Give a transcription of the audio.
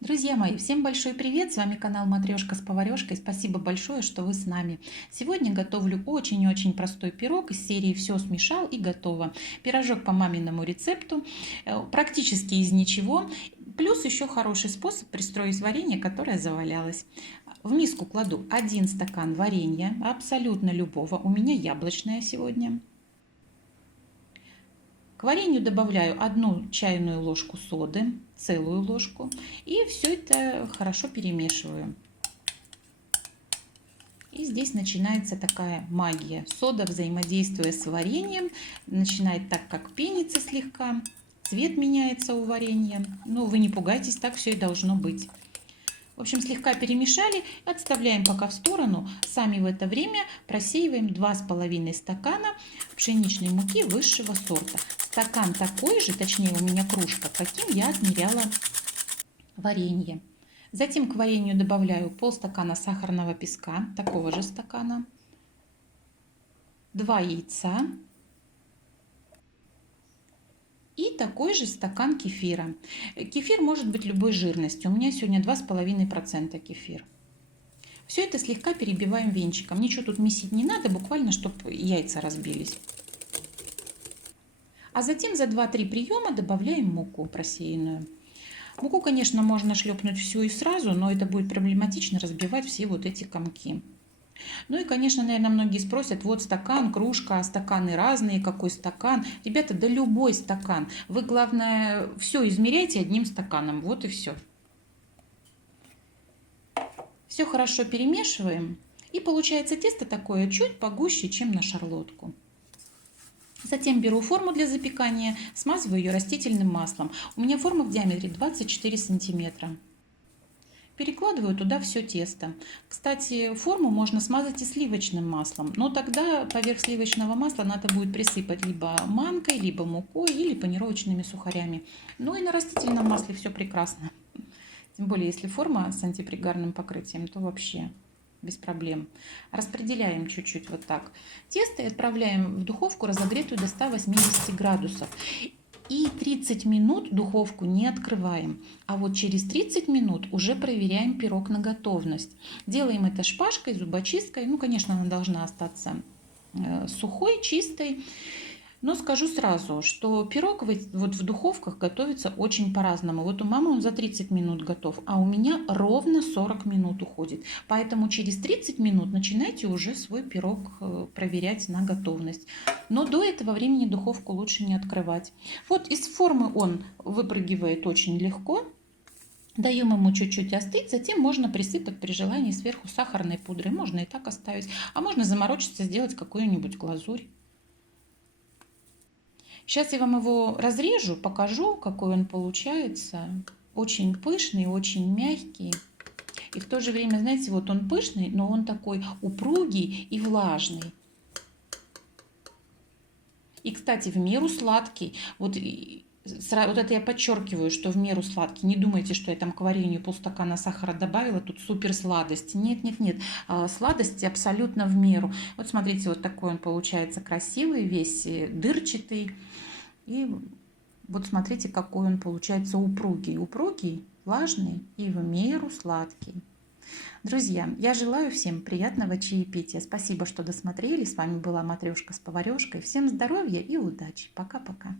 Друзья мои, всем большой привет! С вами канал Матрешка с поварешкой. Спасибо большое, что вы с нами. Сегодня готовлю очень-очень простой пирог из серии «Все смешал и готово». Пирожок по маминому рецепту, практически из ничего. Плюс еще хороший способ пристроить варенье, которое завалялось. В миску кладу 1 стакан варенья, абсолютно любого. У меня яблочное сегодня. К варенью добавляю 1 чайную ложку соды, целую ложку, и все это хорошо перемешиваю. И здесь начинается такая магия. Сода, взаимодействуя с вареньем, начинает так как пениться слегка, цвет меняется у варенья. Но вы не пугайтесь, так все и должно быть. В общем, слегка перемешали, отставляем пока в сторону. Сами в это время просеиваем 2,5 стакана пшеничной муки высшего сорта. Стакан такой же, точнее у меня кружка, каким я отмеряла варенье. Затем к варенью добавляю полстакана сахарного песка, такого же стакана, 2 яйца и такой же стакан кефира. Кефир может быть любой жирности. У меня сегодня 2,5% кефир. Все это слегка перебиваем венчиком. Ничего тут месить не надо, буквально, чтобы яйца разбились. А затем за 2-3 приема добавляем муку просеянную. Муку, конечно, можно шлепнуть всю и сразу, но это будет проблематично разбивать все вот эти комки. Ну и, конечно, наверное, многие спросят, вот стакан, кружка, а стаканы разные, какой стакан? Ребята, да любой стакан. Вы, главное, все измеряйте одним стаканом, вот и все. Все хорошо перемешиваем. И получается тесто такое чуть погуще, чем на шарлотку. Затем беру форму для запекания, смазываю ее растительным маслом. У меня форма в диаметре 24 сантиметра. Перекладываю туда все тесто. Кстати, форму можно смазать и сливочным маслом, но тогда поверх сливочного масла надо будет присыпать либо манкой, либо мукой или панировочными сухарями. Ну и на растительном масле все прекрасно. Тем более, если форма с антипригарным покрытием, то вообще без проблем. Распределяем чуть-чуть вот так тесто и отправляем в духовку, разогретую до 180 градусов. И 30 минут духовку не открываем. А вот через 30 минут уже проверяем пирог на готовность. Делаем это шпажкой, зубочисткой. Ну, конечно, она должна остаться сухой, чистой. Но скажу сразу, что пирог вот в духовках готовится очень по-разному. Вот у мамы он за 30 минут готов, а у меня ровно 40 минут уходит. Поэтому через 30 минут начинайте уже свой пирог проверять на готовность. Но до этого времени духовку лучше не открывать. Вот из формы он выпрыгивает очень легко. Даем ему чуть-чуть остыть, затем можно присыпать при желании сверху сахарной пудрой. Можно и так оставить, а можно заморочиться, сделать какую-нибудь глазурь. Сейчас я вам его разрежу, покажу, какой он получается. Очень пышный, очень мягкий. И в то же время, знаете, вот он пышный, но он такой упругий и влажный. И, кстати, в меру сладкий. Вот это я подчеркиваю, что в меру сладкий. Не думайте, что я там к варенью полстакана сахара добавила, тут супер сладость. Нет, нет, нет. Сладости абсолютно в меру. Вот смотрите, вот такой он получается красивый, весь дырчатый. И вот смотрите, какой он получается упругий. Упругий, влажный и в меру сладкий. Друзья, я желаю всем приятного чаепития. Спасибо, что досмотрели. С вами была Матрешка с поварешкой. Всем здоровья и удачи. Пока-пока.